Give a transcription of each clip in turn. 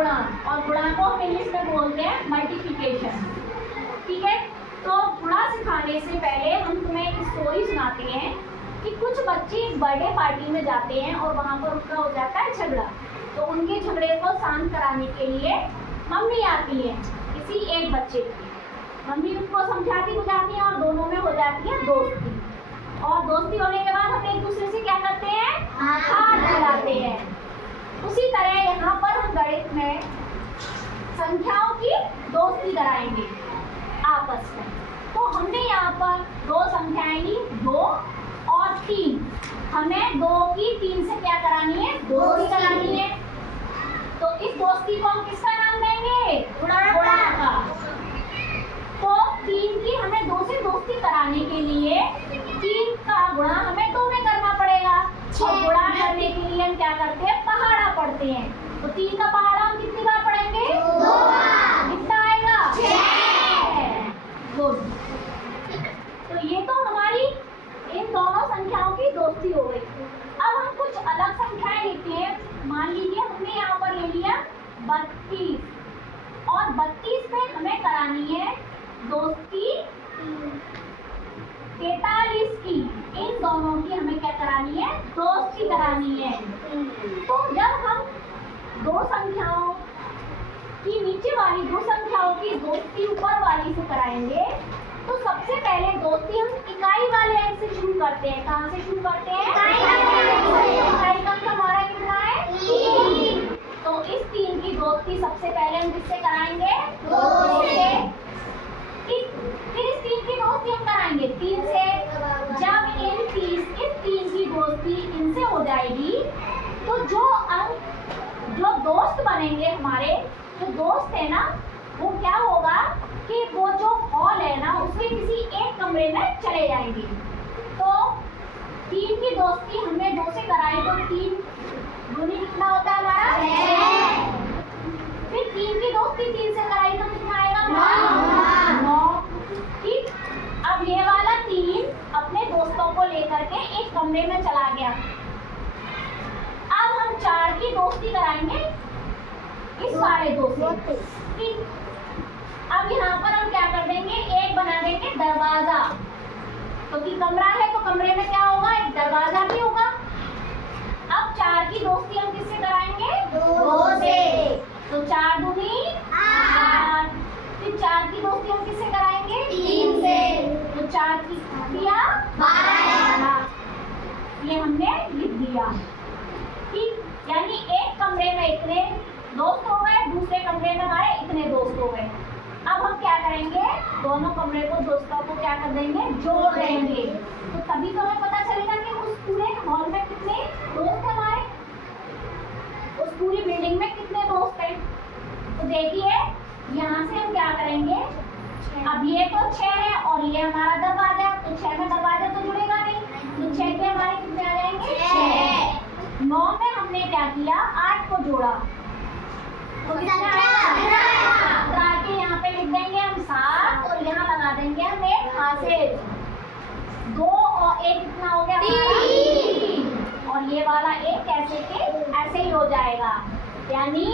गुणा, और गुणा को हम इंग्लिश में बोलते हैं मल्टीप्लिकेशन। ठीक है, तो गुणा सिखाने से पहले हम तुम्हें एक स्टोरी सुनाते हैं कि कुछ बच्चे एक बर्थडे पार्टी में जाते हैं और वहाँ पर उनका हो जाता है झगड़ा। तो उनके झगड़े को शांत कराने के लिए मम्मी आती है किसी एक बच्चे की। मम्मी उनको समझाती बुझाती है और दोनों में हो जाती है दोस्ती। और दोस्ती होने के बाद हम एक दूसरे से क्या करते हैं, हाथ मिलाते हैं। उसी तरह यहाँ पर हम गणित में संख्याओं की दोस्ती कराएंगे आपस में। तो हमने यहाँ पर दो संख्याएं ली, 2 और 3। हमें 2 की 3 से क्या करानी है, दोस्ती करानी है। तो इस दोस्ती को हम किसका नाम देंगे, गुणा का। तो 3 की हमें 2 से दोस्ती कराने के लिए 3 का गुणा हमें 2 में करना पड़ेगा। और गुणा करने के लिए हम क्या करते हैं, पहाड़ा पढ़ते हैं। तो 3 का पहाड़ा हम कितनी बार पढ़ेंगे, 2 बार। कितना आएगा, 6। गुड। तो ये तो हमारी इन दोनों संख्याओं की दोस्ती हो गई। अब हम कुछ अलग संख्याएं लेते हैं। मान लीजिए हमने यहाँ पर ले लिया 32, और 32 पे हमें करानी है दोस्ती 43 की। इन दोनों की हमें क्या करानी है, दोस्ती करानी है। तो जब हम दो संख्याओं की नीचे वाली दो संख्याओं की दोस्ती ऊपर वाली से कराएंगे, तो सबसे पहले दोस्ती हम इकाई वाले अंक से शुरू करते हैं। कहाँ से शुरू करते हैं, इकाई का अंक हमारा कितना है, 3। तो इस 3 की दोस्ती सबसे पहले हम किससे कराएंगे, 2 से। फिर इस 3 की दोस्ती हम कराएंगे 3 से। जब इस 3 की दोस्ती इनसे हो जाएगी, तो जो दोस्त बनेंगे हमारे, जो दोस्त है ना, वो क्या होगा कि वो जो हॉल है ना, उसके किसी एक कमरे में चले जाएंगे। तो 3 की दोस्ती हमने 2 से कराई, तो 3 दूनी कितना होता है हमारा, 6। फिर 3 की दोस्ती 3 से कराई तो कितना आएगा, 9। ठीक। अब ये वाला 3 अपने दोस्तों को लेकर के एक कमरे में चला गया। अब हम 4 की दोस्ती कराएंगे इस वाले दोस्त से। अब यहाँ पर हम क्या कर देंगे, एक बना देंगे दरवाजा, क्योंकि कमरा है तो कमरे में क्या होगा, एक दरवाजा भी होगा। अब 4 की दोस्ती हम किससे कराएंगे, 2 से। तो 4 दूनी 8। फिर 4 की दोस्ती हम किससे कराएंगे, 3 से। तो 4 की दिया 12। ये हमने लिख दिया। ठीक, यानी एक कमरे में इतने दोस्त हो गए, दूसरे कमरे में हमारे इतने दोस्त हो गए। अब हम क्या करेंगे, दोनों कमरे को, दोस्तों को क्या कर देंगे, जोड़ देंगे। तो तभी तो हमें पता चलेगा कि उस पूरे हॉल में कितने दोस्त हैं हमारे, उस पूरी बिल्डिंग में कितने दोस्त हैं। तो देखिए यहाँ से हम क्या करेंगे, अब ये तो 6 है और ये हमारा दरवाजा, तो 6 में दरवाजा तो जुड़ेगा नहीं, तो 6 के हमारे कितने आ जाएंगे, 6। 9 में हमने क्या किया, 8 को जोड़ा, तो कितना आया, के यहाँ पे लिख देंगे हम 7, और यहाँ लगा देंगे हम एक हासिल। 2 और 1 कितना हो गया, 3। और ये वाला 1 कैसे के ऐसे ही हो जाएगा। यानी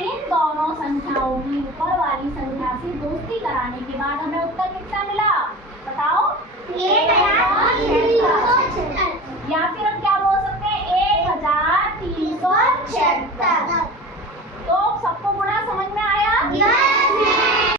इन दोनों संख्याओं की ऊपर वाली संख्या से दोस्ती कराने के बाद हमें उत्तर कितना मिला, बताओ, 1 और 6। या फिर